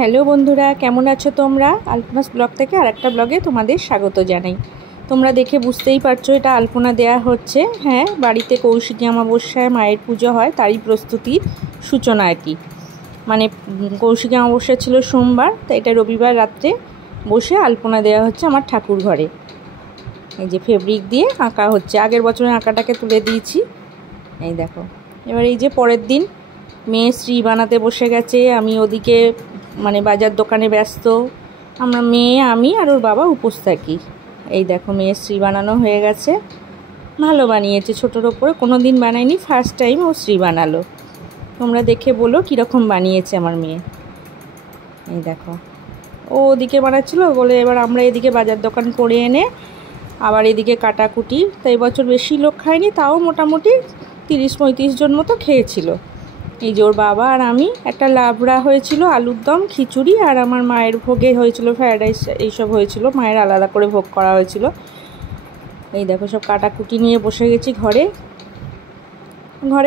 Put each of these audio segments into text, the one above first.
Hello বন্ধুরা, কেমন আছো তোমরা? আলপনাস ব্লগ থেকে আরেকটা ব্লগে তোমাদের স্বাগত জানাই। তোমরা দেখে বুঝতেই পারছো এটা আলপনা দেয়া হচ্ছে। হ্যাঁ, বাড়িতে কৌশিকী অমাবস্যায় মায়ের পুজো হয়, তারই প্রস্তুতির সূচনা আর কি। মানে কৌশিকী অমাবস্যা ছিল সোমবার, তাই এটা রবিবার রাত্রে বসে আলপনা দেওয়া হচ্ছে আমার ঠাকুর ঘরে। এই যে ফেব্রিক দিয়ে আঁকা হচ্ছে, আগের বছরের আঁকাটাকে তুলে দিয়েছি। এই দেখো, এবার এই যে পরের দিন মেয়ে শ্রী বানাতে বসে গেছে, আমি ওদিকে মানে বাজার দোকানে ব্যস্ত। আমরা মেয়ে, আমি আর ওর বাবা উপোস থাকি। এই দেখো মেয়ে শ্রী বানানো হয়ে গেছে, ভালো বানিয়েছে, ছোটোর ওপরে কোনো দিন বানায়নি, ফার্স্ট টাইম ও শ্রী বানালো। তোমরা দেখে বলো কীরকম বানিয়েছে আমার মেয়ে। এই দেখো, ও ওদিকে বানাচ্ছিলো বলে এবার আমরা এদিকে বাজার দোকান করে এনে আবার এদিকে কাটাকুটি। তাই বছর বেশি লোক খায়নি, তাও মোটামুটি 30-35 জন মতো খেয়েছিল। এই যে ওর বাবা আর আমি, একটা লাবড়া হয়েছিল, আলুর দম, খিচুড়ি, আর আমার মায়ের ভোগে হয়েছিল ফ্রায়েড রাইস, এইসব হয়েছিল, মায়ের আলাদা করে ভোগ করা হয়েছিল। এই দেখো সব কাটাকুটি নিয়ে বসে গেছি ঘরে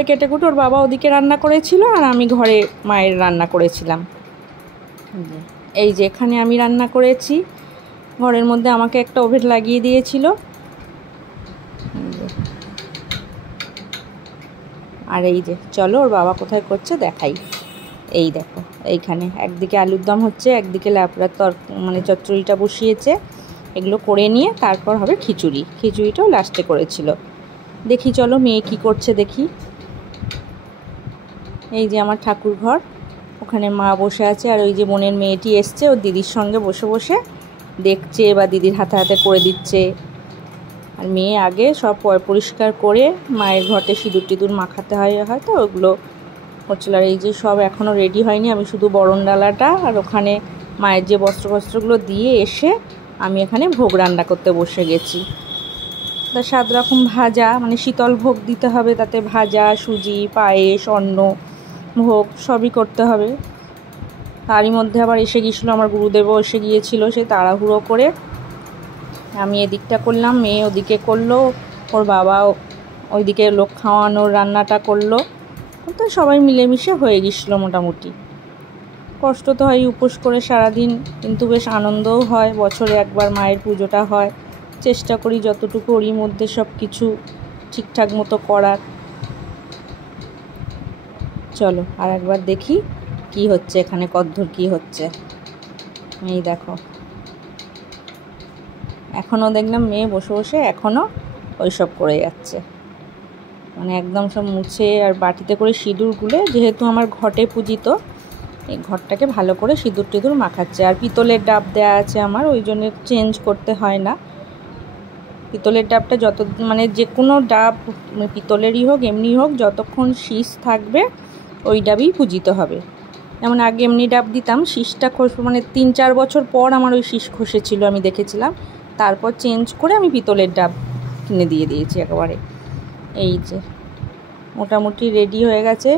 কেটে কুটে। ওর বাবা ওদিকে রান্না করেছিল আর আমি ঘরে মায়ের রান্না করেছিলাম। এই যে এখানে আমি রান্না করেছি, ঘরের মধ্যে আমাকে একটা ওভেন লাগিয়ে দিয়েছিল। আর এই যে চলো ওর বাবা কোথায় করছে দেখাই। এই দেখো, এইখানে একদিকে আলুর দম হচ্ছে, একদিকে ল্যাপড়ার মানে চচ্চড়িটা বসিয়েছে। এগুলো করে নিয়ে তারপর হবে খিচুড়িটাও লাস্টে করেছিল। দেখি চলো মেয়ে কি করছে দেখি। এই যে আমার ঠাকুর ঘর, ওখানে মা বসে আছে, আর ওই যে বোনের মেয়েটি এসছে, ওর দিদির সঙ্গে বসে বসে দেখছে বা দিদির হাতে হাতে করে দিচ্ছে। আর মেয়ে আগে সব পরিষ্কার করে মায়ের ঘটে সিঁদুর টিঁদুর মাখাতে হয়, হয়তো ওগুলো হচ্ছিল। আর এই যে সব এখনও রেডি হয়নি, আমি শুধু বরণডালাটা আর ওখানে মায়ের যে বস্ত্রগুলো দিয়ে এসে আমি এখানে ভোগ রান্না করতে বসে গেছি। তা 7 রকম ভাজা, মানে শীতল ভোগ দিতে হবে, তাতে ভাজা, সুজি, পায়েস, অন্ন ভোগ সবই করতে হবে। তারই মধ্যে আবার এসে গিয়েছিলো আমার গুরুদেবও এসে গিয়েছিল, সে তাড়াহুড়ো করে আমি এদিকটা করলাম, মেয়ে ওদিকে করলো, ওর বাবা ওইদিকে লোক খাওয়ানোর রান্নাটা করলো। তো সবাই মিলেমিশে হয়ে গেছিলো মোটামুটি। কষ্ট তো হয় উপোস করে সারাদিন, কিন্তু বেশ আনন্দও হয়, বছরে একবার মায়ের পুজোটা হয়। চেষ্টা করি যতটুকু ওরই মধ্যে সব কিছু ঠিকঠাক মতো করার। চলো আর একবার দেখি কি হচ্ছে এখানে, কদ্দূর কি হচ্ছে। এই দেখো, এখনও দেখলাম মেয়ে বসে বসে এখনও ওইসব করে যাচ্ছে, মানে একদম সব মুছে আর বাটিতে করে সিঁদুর গুলে, যেহেতু আমার ঘটে পূজিত, এই ঘরটাকে ভালো করে সিঁদুর টিঁদুর মাখাচ্ছে। আর পিতলের ডাব দেওয়া আছে আমার, ওই জন্য চেঞ্জ করতে হয় না। পিতলের ডাবটা যত, মানে যে কোনো ডাব পিতলেরই হোক এমনি হোক, যতক্ষণ শীষ থাকবে ওই ডাবই পূজিত হবে। যেমন আগে এমনি ডাব দিতাম, শীষটা মানে 3-4 বছর পর আমার ওই শীষ খসেছিল, আমি দেখেছিলাম। তারপর চেঞ্জ করে আমি পিতলের ডাব কিনে দিয়ে দিয়েছি একেবারে। এই যে মোটামুটি রেডি হয়ে গেছে।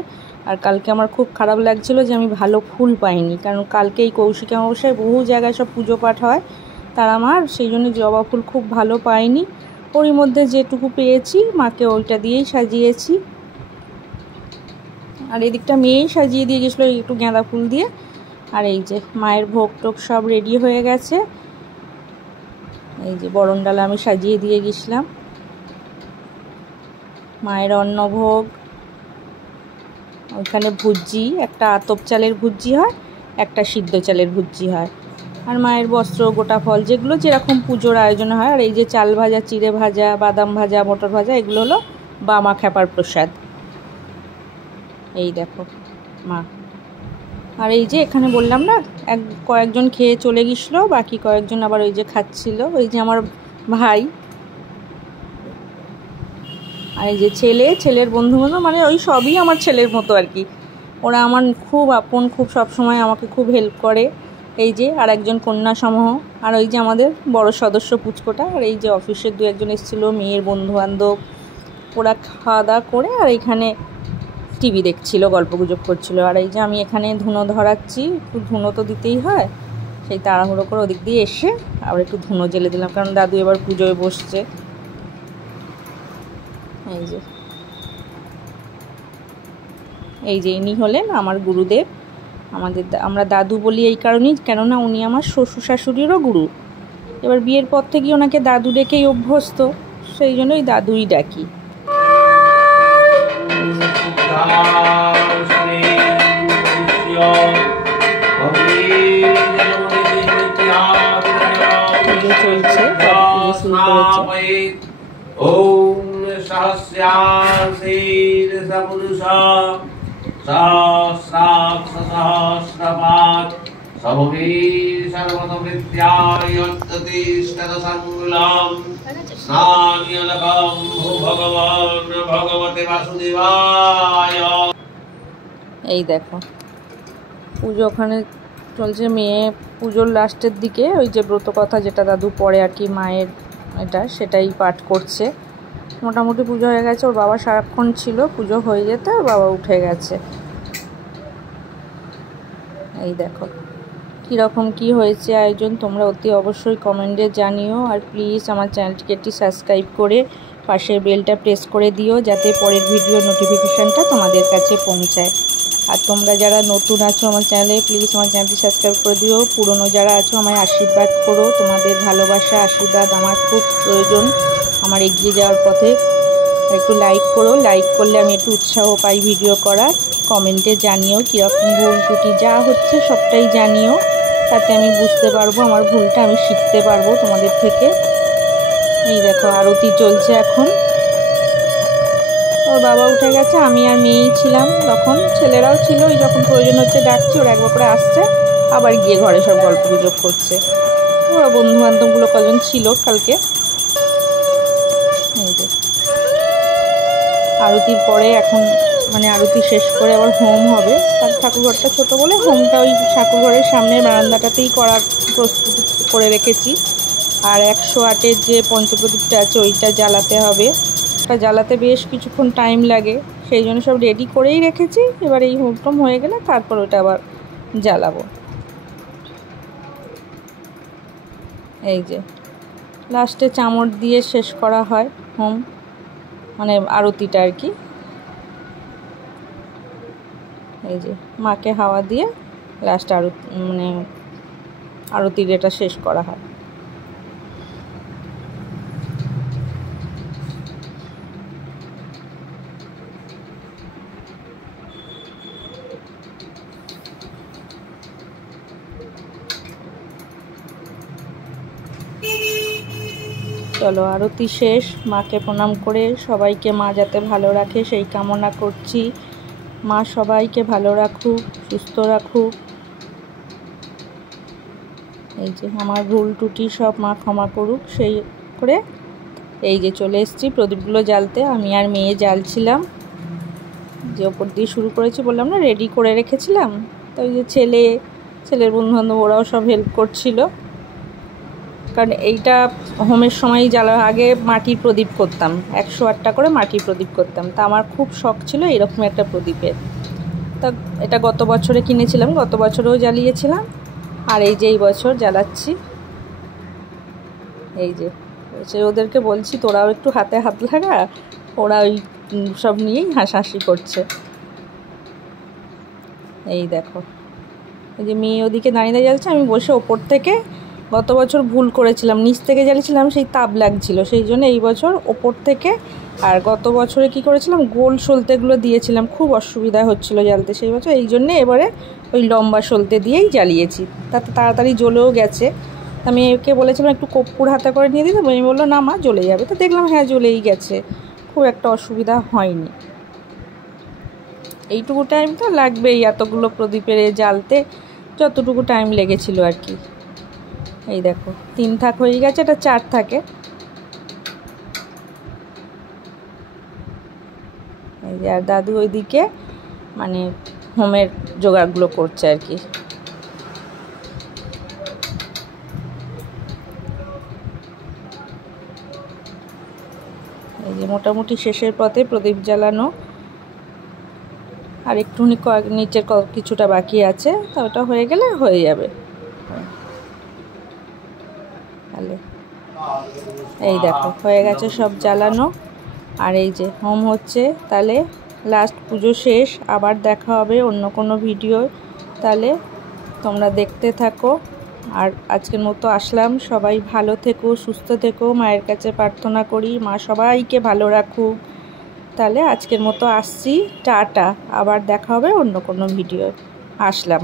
আর কালকে আমার খুব খারাপ লাগছিল যে আমি ভালো ফুল পাইনি, কারণ কালকে এই কৌশিকী অমাবস্যায় বহু জায়গায় সব পুজো পাঠ হয়, তার আমার সেই জন্য জবা ফুল খুব ভালো পাইনি। ওরই মধ্যে যেটুকু পেয়েছি মাকে ওইটা দিয়েই সাজিয়েছি। আর এদিকটা মেয়েই সাজিয়ে দিয়ে গেছিলো একটু গাঁদা ফুল দিয়ে। আর এই যে মায়ের ভোগ টোগ সব রেডি হয়ে গেছে। এই যে বরণডালা আমি সাজিয়ে দিয়ে গেছিলাম। মায়ের অন্নভোগ, ওইখানে ভুজি, একটা আতপ চালের ভুজি হয়, একটা সিদ্ধ চালের ভুজি হয়, আর মায়ের বস্ত্র, গোটা ফল, যেগুলো যেরকম পুজোর আয়োজন হয়। আর এই যে চাল ভাজা, চিড়ে ভাজা, বাদাম ভাজা, মটর ভাজা, এগুলো হলো বামা খ্যাপার প্রসাদ। এই দেখো মা। আর এই যে এখানে বললাম না, কয়েকজন খেয়ে চলে গেছিলো, বাকি কয়েকজন আবার ওই যে খাচ্ছিল। ওই যে আমার ভাই, আর এই যে ছেলের বন্ধুবান্ধব, মানে ওই সবই আমার ছেলের মতো আর কি। ওরা আমার খুব আপন, খুব সবসময় আমাকে খুব হেল্প করে। এই যে আর একজন কন্যা সমূহ, আর ওই যে আমাদের বড় সদস্য পুচকোটা, আর এই যে অফিসের 2-1 এসেছিলো, মেয়ের বন্ধুবান্ধব। ওরা খাওয়া দাওয়া করে আর এখানে টিভি দেখছিল, গল্পগুজব করছিল। আর এই যে আমি এখানে ধুনো ধরাচ্ছি, একটু ধুনো তো দিতেই হয়, সেই তাড়াহুড়ো করে ওদিক দিয়ে এসে আবার একটু ধুনো জ্বেলে দিলাম, কারণ দাদু এবার পুজোয় বসছে। এই যে ইনি হলেন আমার গুরুদেব, আমরা দাদু বলি এই কারণেই, কেননা উনি আমার শ্বশুর শাশুড়িরও গুরু। এবার বিয়ের পর থেকে ওনাকে দাদু ডেকেই অভ্যস্ত, সেই জন্যই দাদুই ডাকি। চলছে, শুরু এই দেখো পুজো ওখানে চলছে। মেয়ে পুজোর লাস্টের দিকে ওই যে ব্রত কথা যেটা দাদু পড়ে আর কি, মায়ের এটা সেটাই পাঠ করছে। মোটামুটি পুজো হয়ে গেছে। ওর বাবা সারাক্ষণ ছিল, পুজো হয়ে যেতে ওর বাবা উঠে গেছে। এই দেখো কীরকম কি হয়েছে আয়োজন, তোমরা অতি অবশ্যই কমেন্টে জানিও। আর প্লিজ আমার চ্যানেলটিকে একটি সাবস্ক্রাইব করে পাশের বেলটা প্রেস করে দিও, যাতে পরের ভিডিও নোটিফিকেশানটা তোমাদের কাছে পৌঁছায়। আর তোমরা যারা নতুন আছো আমার চ্যানেলে, প্লিজ আমার চ্যানেলটি সাবস্ক্রাইব করে দিও। পুরনো যারা আছো আমায় আশীর্বাদ করো, তোমাদের ভালোবাসা আশীর্বাদ আমার খুব প্রয়োজন আমার এগিয়ে যাওয়ার পথে। একটু লাইক করো, লাইক করলে আমি একটু উৎসাহ পাই ভিডিও করার। কমেন্টে জানিও কীরকম ভুল ত্রুটি যা হচ্ছে সবটাই জানিও, তাতে আমি বুঝতে পারবো আমার ভুলটা, আমি শিখতে পারবো তোমাদের থেকে। এই দেখো আরতি চলছে এখন। ওর বাবা উঠে গেছে, আমি আর মেয়েই ছিলাম তখন, ছেলেরাও ছিল। ওই যখন প্রয়োজন হচ্ছে ডাকছি, ওরা একবার করে আসছে, আবার গিয়ে ঘরে সব গল্প গুজব করছে। ওরা বন্ধুবান্ধবগুলো কজন ছিল কালকে। এই যে আরতির পরে এখন মানে আরতি শেষ করে আবার হোম হবে। তার ঠাকুরঘরটা ছোটো বলে হোমটা ওই ঠাকুরঘরের সামনের বারান্দাটাতেই করার প্রস্তুতি করে রেখেছি। আর 108-এর যে পঞ্চপ্রদীপটা আছে ওইটা জ্বালাতে হবে। ওটা জ্বালাতে বেশ কিছুক্ষণ টাইম লাগে, সেই জন্য সব রেডি করেই রেখেছি। এবার এই হোম হয়ে গেলে তারপর ওটা আবার জ্বালাবো। এই যে লাস্টে চামড় দিয়ে শেষ করা হয় হোম, মানে আরতিটা আর কি। এই যে মাকে হাওয়া দিয়ে লাস্ট আরতির এটা শেষ করা হয়। চলো আরতি শেষ, মাকে প্রণাম করে সবাইকে মা যাতে ভালো রাখে সেই কামনা করছি। মা সবাইকে ভালো রাখুক, সুস্থ রাখুক। এই যে আমার ভুল ত্রুটি সব মা ক্ষমা করুক সেই করে। এই যে চলে এসেছি প্রদীপগুলো জ্বালতে। আমি আর মেয়ে জ্বালছিলাম, যে ওপর দিয়ে শুরু করেছি বললাম না, রেডি করে রেখেছিলাম। তো ওই যে ছেলের বন্ধুবান্ধব ওরাও সব হেল্প করছিল। কারণ এইটা হোমের সময় জ্বালার আগে মাটির প্রদীপ করতাম, 108টা করে মাটির প্রদীপ করতাম। তা আমার খুব শখ ছিল এরকম একটা প্রদীপের। তা এটা গত বছরে কিনেছিলাম, গত বছরেও জ্বালিয়েছিলাম। আর এই যে এই বছর জ্বালাচ্ছি। এই যে ওদেরকে বলছি তোরাও একটু হাতে হাত লাগা, ওরা ওই সব নিয়েই হাসাহাসি করছে। এই দেখো এই যে মেয়ে ওদিকে দাঁড়িয়ে জ্বালছে, আমি বসে ওপর থেকে, গত বছর ভুল করেছিলাম নিচ থেকে জ্বালিয়েছিলাম, সেই তাপ লাগছিল, সেই জন্য এই বছর ওপর থেকে। আর গত বছরে কি করেছিলাম, গোল সলতেগুলো দিয়েছিলাম, খুব অসুবিধা হচ্ছিল জ্বালতে সেই বছর। এই জন্যে এবারে ওই লম্বা সলতে দিয়েই জ্বালিয়েছি, তাতে তাড়াতাড়ি জ্বলেও গেছে। আমি একে বলেছিলাম একটু কর্পূর হাতে করে নিয়ে দিতে, আমি বললো না মা জ্বলে যাবে। তো দেখলাম হ্যাঁ জ্বলেই গেছে, খুব একটা অসুবিধা হয়নি। এইটুকু টাইম তো লাগবেই এতগুলো প্রদীপের জ্বালতে, যতটুকু টাইম লেগেছিল আর কি। এই দেখো 3 থাক হয়ে গেছে, এটা 4 থাকে। এই যে আর দাদু ওইদিকে মানে হোমের জোগাড়গুলো করছে আর কি। এই যে মোটামুটি শেষের পথে প্রদীপ জ্বালানো, আর একটুখানি নিচের কিছুটা বাকি আছে, তা ওটা হয়ে গেলে হয়ে যাবে। তাহলে এই দেখো হয়ে গেছে সব জ্বালানো। আর এই যে হোম হচ্ছে। তাহলে লাস্ট পুজো শেষ, আবার দেখা হবে অন্য কোনো ভিডিও। তাহলে তোমরা দেখতে থাকো। আর আজকের মতো আসলাম। সবাই ভালো থেকো, সুস্থ থেকো, মায়ের কাছে প্রার্থনা করি মা সবাইকে ভালো রাখুক। তাহলে আজকের মতো আসছি, টাটা। আবার দেখা হবে অন্য কোনো ভিডিও। আসলাম।